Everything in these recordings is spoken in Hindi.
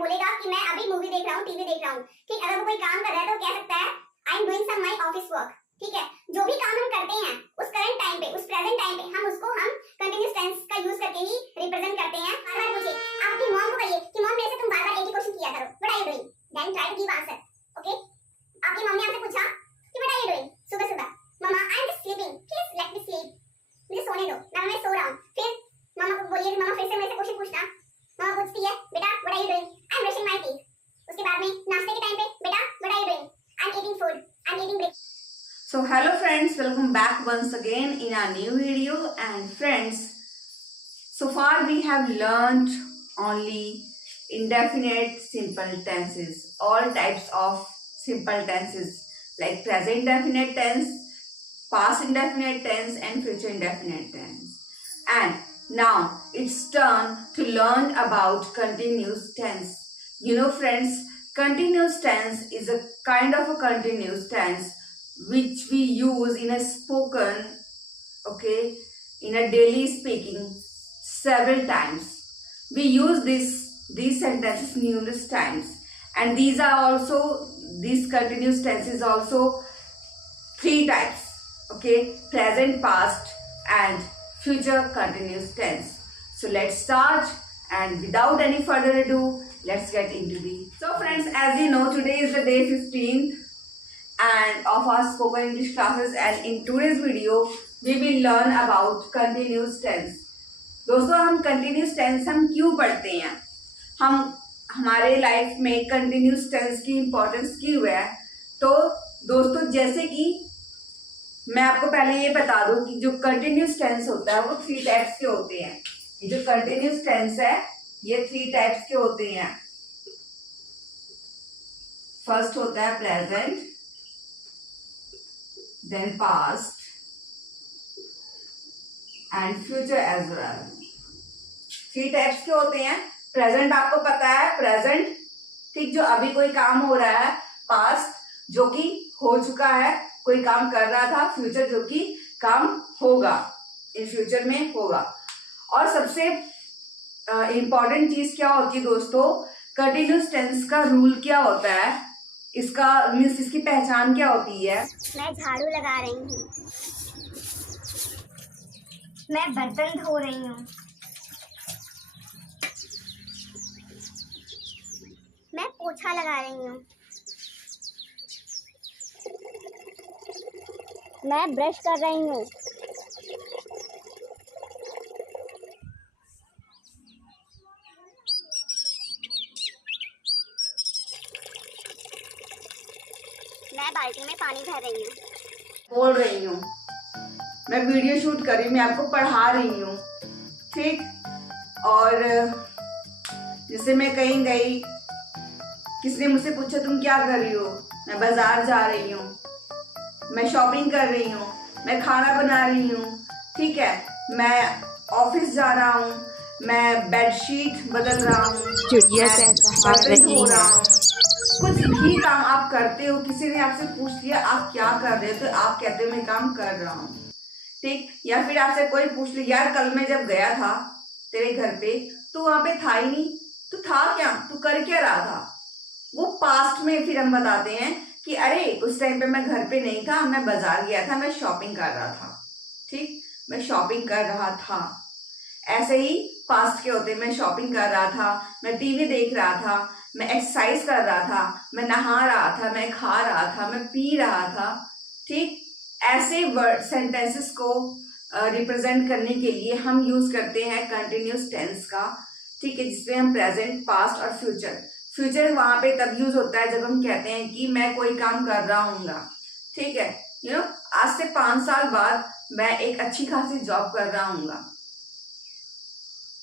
बोलेगा कि मैं अभी मूवी देख रहा हूँ, टीवी देख रहा हूँ, ठीक। अगर वो कोई काम कर रहा है तो कह सकता है I am doing some my office work, ठीक है। जो भी काम हम करते हैं उस करंट टाइम पे, उस प्रेजेंट टाइम पे हम कंटिन्यूअस टेंस का यूज करके ही रिप्रेजेंट करते हैं। बार-बार पूछे, आप अपनी मॉम को कहिए कि मॉम मेरे से तुम बार-बार एक ही क्वेश्चन किया करो, what are you doing, then try to give answer, okay. आपकी मम्मी आपसे पूछा कि व्हाट आर यू डूइंग सुबह-सुबह, mamma I am just sleeping, please let me sleep, मुझे सोने दो, मैं सो रहा हूं। फिर मम्मा को बोलिए कि मम्मा फिर से मेरे से क्वेश्चन पूछना। मम्मा पूछती है बेटा what are you doing, I am brushing my teeth. उसके बाद में नाश्ते के टाइम पे बेटा what are you doing, I am eating food, I am eating break. So hello friends, welcome back once again in our new video. And friends, so far we have learned only indefinite simple tenses, all types of simple tenses like present indefinite tense, past indefinite tense and future indefinite tense. And now it's turn to learn about continuous tense. You know friends, continuous tense is a kind of a continuous tense which we use in a spoken, okay, in a daily speaking several times. We use these sentences numerous times, and these continuous tenses also three types, okay, present, past and future continuous tense. So let's start, and without any further ado, let's get into the. So friends, as you know, today is the day 15th and of our spoken English classes, and in today's video we will learn about continuous tense. दोस्तों, हम continuous tense हम क्यों पढ़ते हैं, हम हमारे लाइफ में continuous tense की इम्पोर्टेंस क्यों है। तो दोस्तों, जैसे कि मैं आपको पहले ये बता दूं कि जो continuous tense होता है वो 3 टाइप्स के होते हैं। ये जो continuous tense है ये 3 टाइप्स के होते हैं। फर्स्ट होता है present, then past and future as well. 3 types के होते हैं। प्रेजेंट आपको पता है, प्रेजेंट ठीक जो अभी कोई काम हो रहा है, पास्ट जो कि हो चुका है, कोई काम कर रहा था, फ्यूचर जो कि काम होगा, इन फ्यूचर में होगा। और सबसे इंपॉर्टेंट चीज क्या होती है दोस्तों, कंटिन्यूस टेंस का रूल क्या होता है, इसका मीन्स इसकी पहचान क्या होती है। मैं झाड़ू लगा रही हूँ, मैं बर्तन धो रही हूँ, मैं पोछा लगा रही हूँ, मैं ब्रश कर रही हूँ, मैं बाल्टी में पानी भर रही हूँ, बोल रही हूँ, मैं वीडियो शूट कर रही हूँ, मैं आपको पढ़ा रही हूँ, ठीक। और जैसे मैं कहीं गई, किसी ने मुझसे पूछा तुम क्या कर रही हो, मैं बाजार जा रही हूँ, मैं शॉपिंग कर रही हूँ, मैं खाना बना रही हूँ, ठीक है, मैं ऑफिस जा रहा हूँ, मैं बेडशीट बदल रहा हूँ, बर्तन धो रहा हूँ। कुछ भी काम आप करते हो, किसी ने आपसे पूछ लिया आप क्या कर रहे हो, तो आप कहते हो मैं काम कर रहा हूँ, ठीक। या फिर आपसे कोई पूछ लिया यार कल मैं जब गया था तेरे घर पे तो वहां पे था ही नहीं, तो था क्या, तू कर क्या रहा था, वो पास्ट में फिर हम बताते हैं कि अरे उस टाइम पे मैं घर पे नहीं था, मैं बाजार गया था, मैं शॉपिंग कर रहा था, ठीक, मैं शॉपिंग कर रहा था। ऐसे ही पास्ट के होते हैं, मैं शॉपिंग कर रहा था, मैं टीवी देख रहा था, मैं एक्सरसाइज कर रहा था, मैं नहा रहा था, मैं खा रहा था, मैं पी रहा था, ठीक। ऐसे वर्ड सेंटेंसेस को रिप्रेजेंट करने के लिए हम यूज करते हैं कंटिन्यूस टेंस का, ठीक है, जिसमें हम प्रेजेंट, पास्ट और फ्यूचर वहां पे तब यूज होता है जब हम कहते हैं कि मैं कोई काम कर रहा हूँगा, ठीक है। यू नो, आज से 5 साल बाद मैं एक अच्छी खासी जॉब कर रहा हूँगा,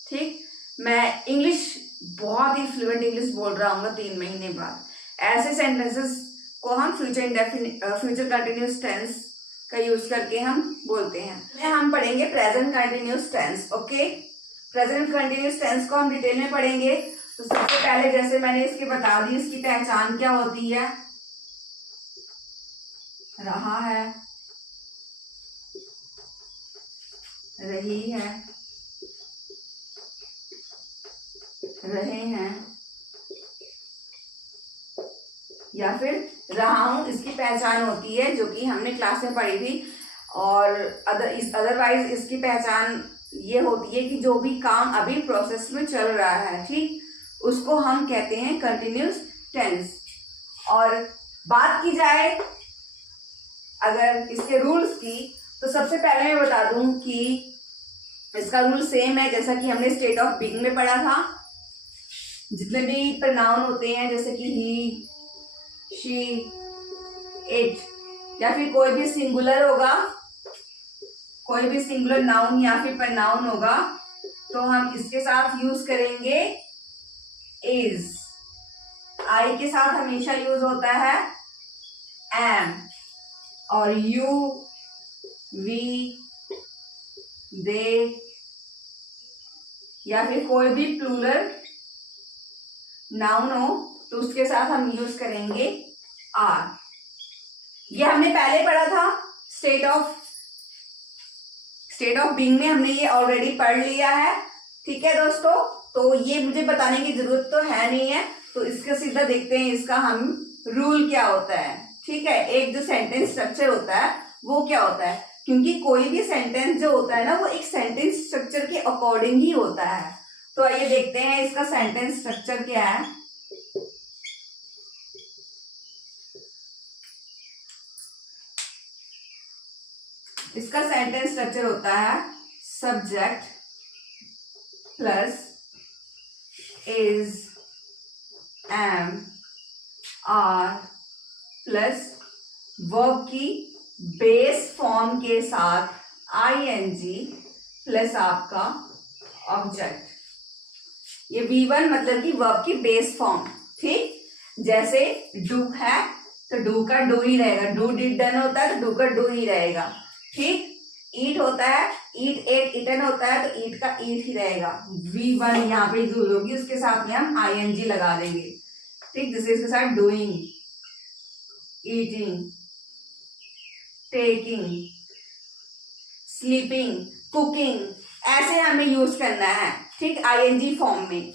ठीक। मैं इंग्लिश बहुत ही फ्लुएंट इंग्लिश बोल रहा हूँ 3 महीने बाद। ऐसे सेंटेंसेस को हम फ्यूचर कंटिन्यूस टेंस का यूज करके हम बोलते हैं। हम पढ़ेंगे present continuous tense, okay. Present continuous tense को हम डिटेल में पढ़ेंगे। तो सबसे पहले जैसे मैंने इसकी बता दी, इसकी पहचान क्या होती है, रहा है, रही है, रहे हैं, या फिर रहा हूं, इसकी पहचान होती है, जो कि हमने क्लास में पढ़ी थी। और अदरवाइज इसकी पहचान ये होती है कि जो भी काम अभी प्रोसेस में चल रहा है, ठीक, उसको हम कहते हैं कंटिन्यूस टेंस। और बात की जाए अगर इसके रूल्स की, तो सबसे पहले मैं बता दूं कि इसका रूल सेम है जैसा कि हमने स्टेट ऑफ बीइंग में पढ़ा था। जितने भी प्रोनाउन होते हैं जैसे कि ही, शी, इट, या फिर कोई भी सिंगुलर होगा, कोई भी सिंगुलर नाउन या फिर प्रोनाउन होगा, तो हम इसके साथ यूज करेंगे इज। आई के साथ हमेशा यूज होता है एम, और यू, वी, दे, या फिर कोई भी प्लूरल नाउन हो तो उसके साथ हम यूज करेंगे आर। ये हमने पहले पढ़ा था स्टेट ऑफ बीइंग में, हमने ये ऑलरेडी पढ़ लिया है। ठीक है दोस्तों, तो ये मुझे बताने की जरूरत तो है नहीं है, तो इसका सीधा देखते हैं इसका हम रूल क्या होता है। ठीक है, एक जो सेंटेंस स्ट्रक्चर होता है वो क्या होता है, क्योंकि कोई भी सेंटेंस जो होता है ना वो एक सेंटेंस स्ट्रक्चर के अकॉर्डिंग ही होता है। तो आइए देखते हैं इसका सेंटेंस स्ट्रक्चर क्या है। इसका सेंटेंस स्ट्रक्चर होता है subject plus is, am, are plus verb की बेस फॉर्म के साथ आईएनजी प्लस आपका ऑब्जेक्ट। ये V1 मतलब कि वर्ब की बेस फॉर्म। ठीक, जैसे डू है तो डू का डू ही रहेगा, डू डिड डन होता है तो डू का डू ही रहेगा। ठीक, ईट होता है, ईट एट इटन होता है तो ईट का ईट ही रहेगा। V1 यहाँ पे यूज होगी, उसके साथ में हम आईएनजी लगा देंगे। ठीक, जैसे इसके साथ doing, eating, taking, sleeping, cooking, ऐसे हमें यूज करना है। ठीक, आईएनजी फॉर्म में।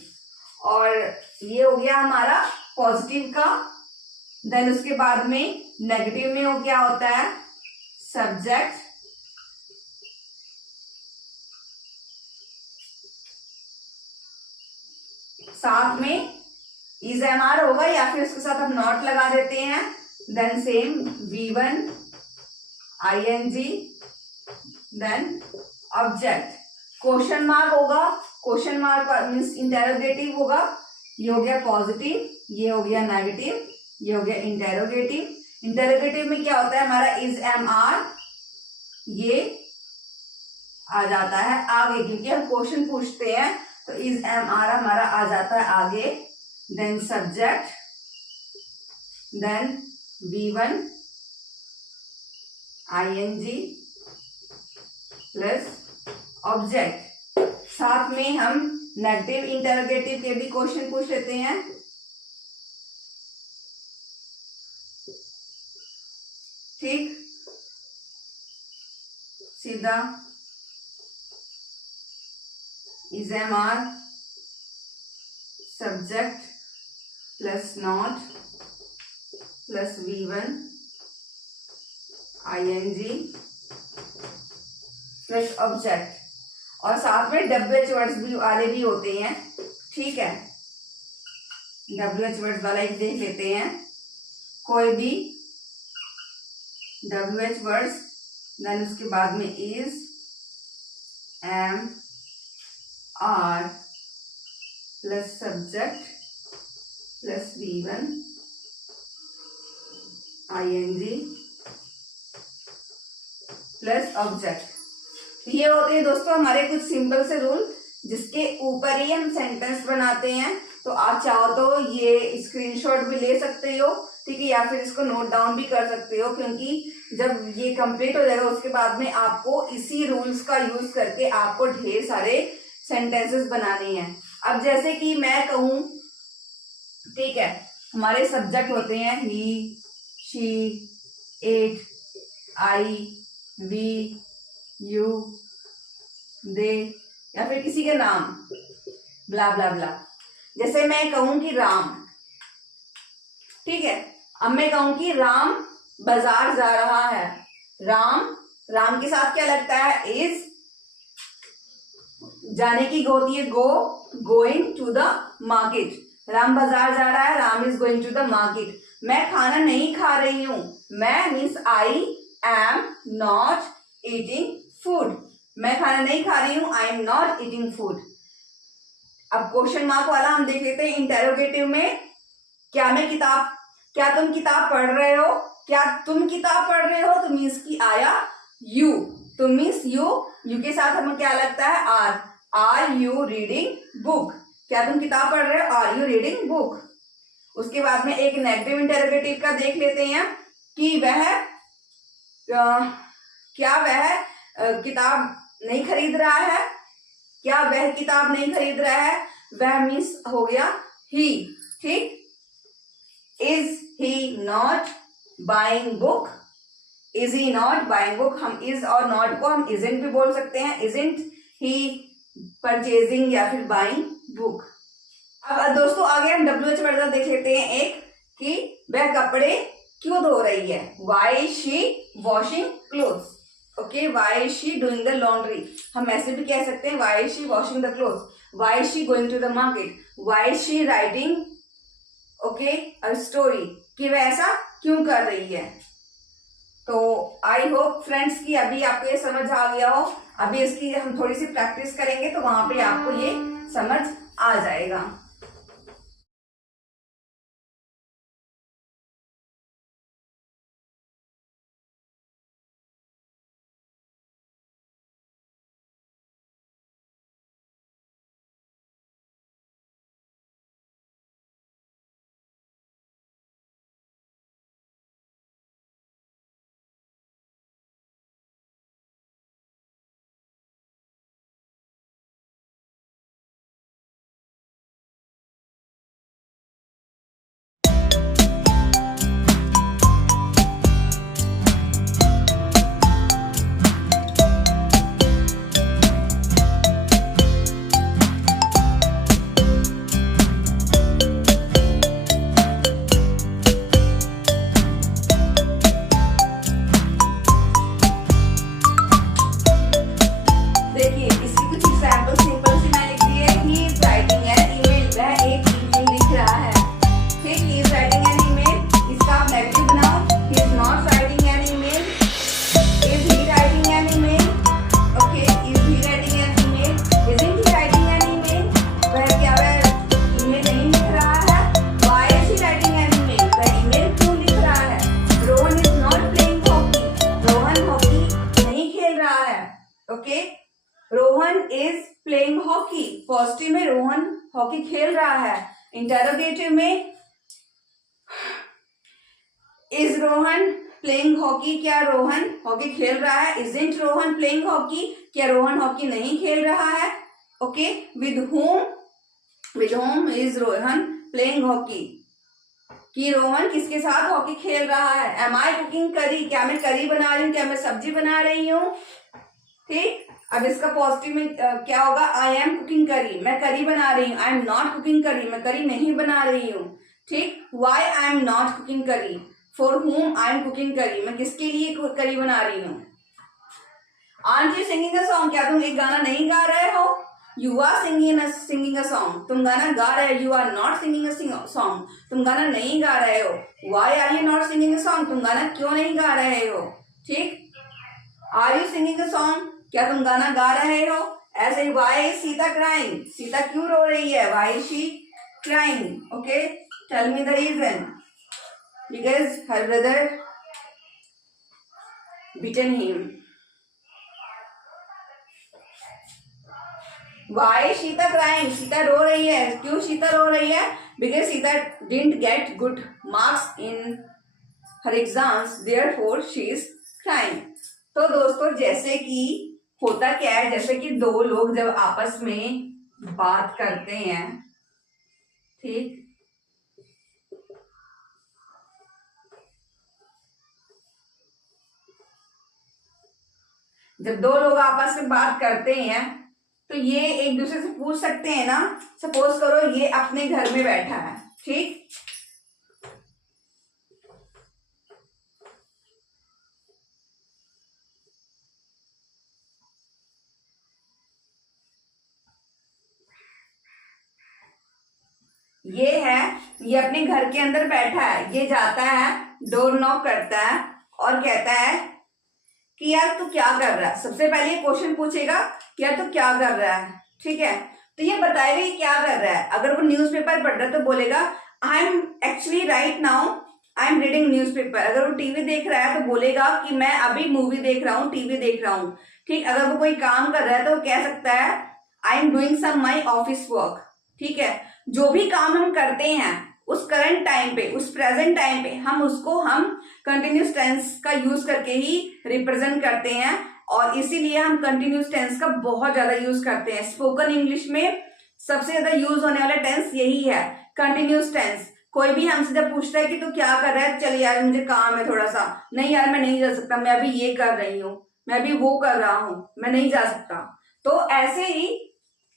और ये हो गया हमारा पॉजिटिव का। देन उसके बाद में नेगेटिव में वो क्या होता है, सब्जेक्ट साथ में इज एम आर होगा, या फिर उसके साथ हम नॉट लगा देते हैं। Then same V1 ING, then object, question mark होगा, क्वेश्चन मार्क मीन्स इंटेरोगेटिव होगा। ये हो गया पॉजिटिव, ये हो गया नेगेटिव, ये हो गया इंटेरोगेटिव। इंटेरोगेटिव में क्या होता है हमारा इज एम आर, ये आ जाता है आगे, क्योंकि हम क्वेश्चन पूछते हैं तो इज एम आर हमारा आ जाता है आगे। Then subject, then V1 ING plus object. साथ में हम नेगेटिव इंटरोगेटिव के भी क्वेश्चन पूछ लेते हैं। ठीक, सीधा is am are, subject plus not plus V1 ING plus object. और साथ में WH वर्ड्स भी वाले भी होते हैं। ठीक है, WH वर्ड्स वाला एक देख लेते हैं, कोई भी WH वर्ड्स, देन उसके बाद में is, am, are plus subject plus V1 ING plus object. ये होते हैं दोस्तों हमारे कुछ सिंपल से रूल, जिसके ऊपर ही हम सेंटेंस बनाते हैं। तो आप चाहो तो ये स्क्रीनशॉट भी ले सकते हो, ठीक है, या फिर इसको नोट डाउन भी कर सकते हो, क्योंकि जब ये कंप्लीट हो जाएगा उसके बाद में आपको इसी रूल्स का यूज करके आपको ढेर सारे सेंटेंसेस बनाने हैं। अब जैसे कि मैं कहूं, ठीक है, हमारे सब्जेक्ट होते हैं he, she, it, I, we, you, they, या फिर किसी का नाम, ब्ला ब्ला ब्ला। जैसे मैं कहूं कि राम, ठीक है, अब मैं कहूं कि राम बाजार जा रहा है। राम के साथ क्या लगता है? इज। जाने की होती है go, going to the market. Ram बाजार जा रहा है, Ram is going to the market. मैं खाना नहीं खा रही हूं। मैं means I am not eating food. मैं खाना नहीं खा रही हूं, I am not eating food. अब क्वेश्चन मार्क वाला हम देख लेते हैं इंटेरोगेटिव में। क्या तुम किताब पढ़ रहे हो? क्या तुम किताब पढ़ रहे हो? तो मीन्स की आया यू। तो मीन्स यू के साथ हमें क्या लगता है? Are you reading book? क्या तुम किताब पढ़ रहे हो? Are you reading book? उसके बाद में एक नेगेटिव इंटेरोगेटिव का देख लेते हैं कि क्या वह किताब नहीं खरीद रहा है? क्या वह किताब नहीं खरीद रहा है? वह मीन्स हो गया ही। ठीक। Is he not buying book? Is he not buying book? हम इज और नॉट को हम इजेंट भी बोल सकते हैं। इजेंट ही परचेजिंग या फिर बाइंग बुक? अब दोस्तों आगे हम WH वर्ड देख लेते हैं एक, कि वह कपड़े क्यों धो रही है? Why is she washing clothes? Okay, why is she doing the laundry? हम ऐसे भी कह सकते हैं why is she washing the clothes? Why is she going to the market? Why is she writing a story? कि वह ऐसा क्यों कर रही है? तो आई होप फ्रेंड्स कि अभी आपको ये समझ आ गया हो। अभी इसकी हम थोड़ी सी प्रैक्टिस करेंगे तो वहां पे आपको ये समझ आ जाएगा। Rohan is playing hockey. Positive में रोहन हॉकी खेल रहा है। इंटेरोगेटिव में इज रोहन प्लेइंग हॉकी? क्या रोहन हॉकी खेल रहा है? Isn't Rohan playing hockey? क्या रोहन हॉकी नहीं खेल रहा है? Okay, with home is Rohan playing hockey? कि रोहन किसके साथ हॉकी खेल रहा है? एम आई कुकिंग करी? क्या मैं करी बना रही हूँ? क्या मैं सब्जी बना रही हूँ? ठीक। अब इसका पॉजिटिव में क्या होगा? आई एम कुकिंग करी? मैं करी बना रही हूँ। आई एम नॉट कुकिंग करी? मैं करी नहीं बना रही हूँ। ठीक। Why I am not cooking curry? For whom I am cooking करी? मैं किसके लिए करी बना रही हूँ? Aren't you singing a song? क्या तुम एक गाना नहीं गा रहे हो? You are singing a song? तुम गाना गा रहे हो। You are not singing a song? तुम गाना नहीं गा रहे हो। Why are you not singing a song? तुम गाना क्यों नहीं गा रहे हो? ठीक। Are you singing a song? क्या तुम गाना गा रहे हो? ऐसे ही why is Sita crying? Sita क्यों रो रही है? Why is she crying? Okay, tell me the reason. Because her brother beaten him. Why Sita crying? Sita रो रही है। क्यों सीता रो रही है? Because Sita didn't get good marks in her exams, therefore she is crying. तो दोस्तों जैसे कि होता क्या है, जैसे कि दो लोग जब आपस में बात करते हैं, ठीक, जब दो लोग आपस में बात करते हैं तो ये एक दूसरे से पूछ सकते हैं ना। सपोज करो ये अपने घर में बैठा है, ठीक, ये है, ये अपने घर के अंदर बैठा है, ये जाता है, डोर नॉक करता है और कहता है कि यार तू क्या कर रहा है। सबसे पहले ये क्वेश्चन पूछेगा कि यार तू क्या कर रहा है, ठीक है। तो ये बताएगा ये क्या कर रहा है। अगर वो न्यूज़पेपर पढ़ रहा है तो बोलेगा I am actually right now I am reading newspaper. अगर वो टीवी देख रहा है तो बोलेगा कि मैं अभी मूवी देख रहा हूँ, टीवी देख रहा हूँ, ठीक। अगर वो कोई काम कर रहा है तो वो कह सकता है I am doing some my office work, ठीक है। जो भी काम हम करते हैं उस करंट टाइम पे, उस प्रेजेंट टाइम पे हम कंटिन्यूस टेंस का यूज करके ही रिप्रेजेंट करते हैं और इसीलिए हम कंटिन्यूस टेंस का बहुत ज्यादा यूज करते हैं। स्पोकन इंग्लिश में सबसे ज्यादा यूज होने वाला टेंस यही है, कंटिन्यूस टेंस। कोई भी हमसे जब पूछता है कि तू क्या कर रहा है, चल यार मुझे काम है थोड़ा सा, नहीं यार मैं नहीं जा सकता, मैं अभी ये कर रही हूँ, मैं अभी वो कर रहा हूँ, मैं नहीं जा सकता। तो ऐसे ही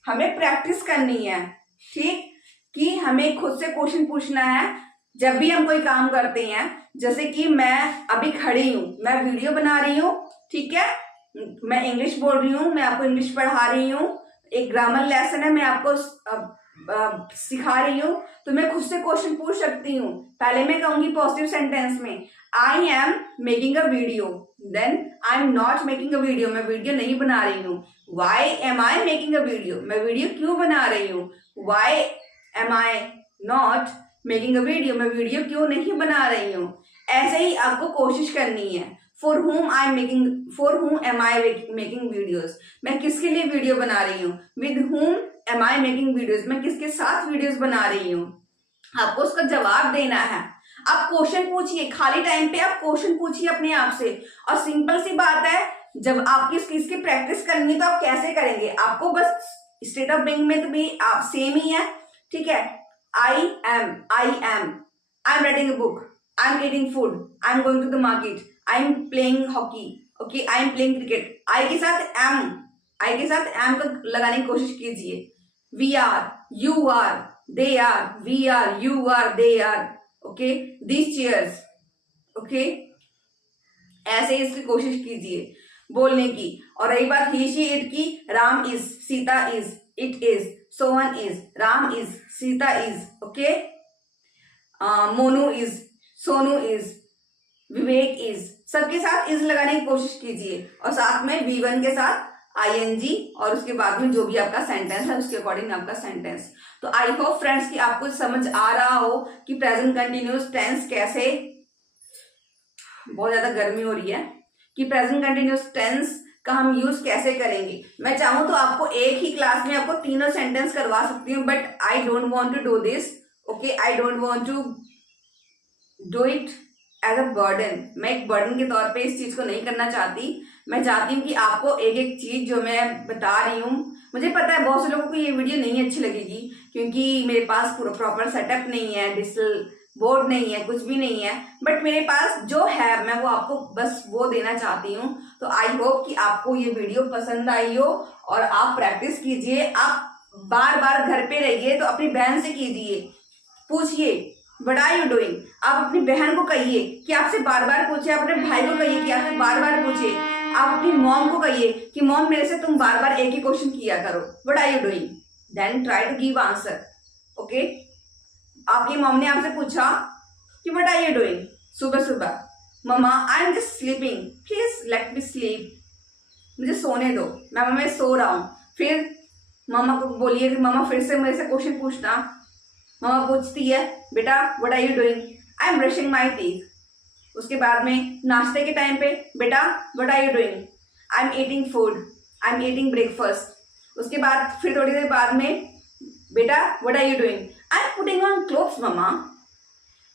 हमें प्रैक्टिस करनी है, ठीक, कि हमें खुद से क्वेश्चन पूछना है जब भी हम कोई काम करते हैं। जैसे कि मैं अभी खड़ी हूँ, मैं वीडियो बना रही हूँ, ठीक है, मैं इंग्लिश बोल रही हूँ, मैं आपको इंग्लिश पढ़ा रही हूँ, एक ग्रामर लेसन है, मैं आपको सिखा रही हूँ, तो मैं खुद से क्वेश्चन पूछ सकती हूँ। पहले मैं कहूंगी पॉजिटिव सेंटेंस में I am making a video, then I am not making a video, मैं वीडियो नहीं बना रही हूँ। Why am I making a video, मैं वीडियो क्यों बना रही हूँ। Why am I not making a video, मैं वीडियो क्यों नहीं बना रही हूँ। ऐसे ही आपको कोशिश करनी है। For whom am I making videos, मैं किसके लिए वीडियो बना रही हूँ। with whom am I making videos, मैं किसके साथ वीडियोस बना रही हूँ। आपको उसका जवाब देना है। आप क्वेश्चन पूछिए, खाली टाइम पे आप क्वेश्चन पूछिए अपने आप से। और सिंपल सी बात है, जब आप किस चीज की प्रैक्टिस करनी है तो आप कैसे करेंगे। आपको बस स्टेट ऑफ बीइंग में तो भी आप सेम ही है, ठीक है। I am writing a book, I am eating food, I am going to the market, I am playing hockey, okay, I am playing cricket. I के साथ एम को लगाने की कोशिश कीजिए। We are, you are, they are, we are, you are, they are, okay, these chairs, okay, ऐसे इसकी कोशिश कीजिए बोलने की। और रही बात ही शी इट की, Ram is, Sita is, it is, Sohan is, Ram is, Sita is, okay, Monu is, Sonu is, Vivek is, सबके साथ इज लगाने की कोशिश कीजिए। और साथ में V1 के साथ ING और उसके बाद में जो भी आपका सेंटेंस है उसके अकॉर्डिंग आपका सेंटेंस। तो आई होप फ्रेंड्स कि आपको समझ आ रहा हो कि प्रेजेंट कंटिन्यूस टेंस कैसे, बहुत ज्यादा गर्मी हो रही है, कि प्रेजेंट कंटिन्यूस टेंस का हम यूज कैसे करेंगे। मैं चाहूं तो आपको एक ही क्लास में आपको तीनों सेंटेंस करवा सकती हूँ, but I don't want to do this, okay, I don't want to do it as a burden. मैं एक बर्डन के तौर पे इस चीज को नहीं करना चाहती। मैं चाहती हूँ कि आपको एक एक चीज जो मैं बता रही हूँ, मुझे पता है बहुत से लोगों को ये वीडियो नहीं अच्छी लगेगी क्योंकि मेरे पास प्रॉपर सेटअप नहीं है, डिजिटल बोर्ड नहीं है, कुछ भी नहीं है, बट मेरे पास जो है मैं वो आपको बस वो देना चाहती हूँ। तो आई होप कि आपको ये वीडियो पसंद आई हो और आप प्रैक्टिस कीजिए। आप बार बार घर पे रहिए तो अपनी बहन से कीजिए, पूछिए व्हाट आर यू डूइंग। आप अपनी बहन को कहिए कि आपसे बार बार पूछे, आप अपने भाई को कहिए कि आपसे बार बार पूछे, आप अपनी मॉम को कहिए कि मॉम मेरे से तुम बार बार एक ही क्वेश्चन किया करो, what are you doing, then try to give answer, okay. आपकी मॉम ने आपसे पूछा कि व्हाट आर यू डूइंग, सुबह सुबह, mamma I am just sleeping, please let me sleep, मुझे सोने दो, मैं सो रहा हूँ। फिर मामा को बोलिए कि मामा फिर से मेरे से क्वेश्चन पूछना। मामा पूछती है बेटा what are you doing, I am brushing my teeth. उसके बाद में नाश्ते के टाइम पे बेटा what are you doing, I am eating food, I am eating breakfast. उसके बाद फिर थोड़ी देर बाद में बेटा what are you doing, I am putting on clothes mamma.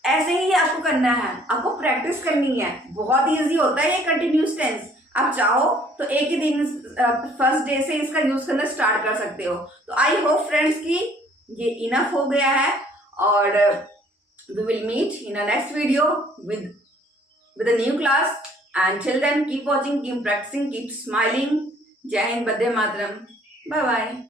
ऐसे ही आपको करना है, आपको प्रैक्टिस करनी है। बहुत ईजी होता है ये कंटिन्यूस टेंस। आप चाहो तो एक ही दिन फर्स्ट डे से इसका यूज करना स्टार्ट कर सकते हो। तो आई होप फ्रेंड्स कि ये इनफ हो गया है और we will meet in a next video with a new class, and till then keep watching, keep practicing, keep smiling. Jai Hind, Vande Mataram, bye bye.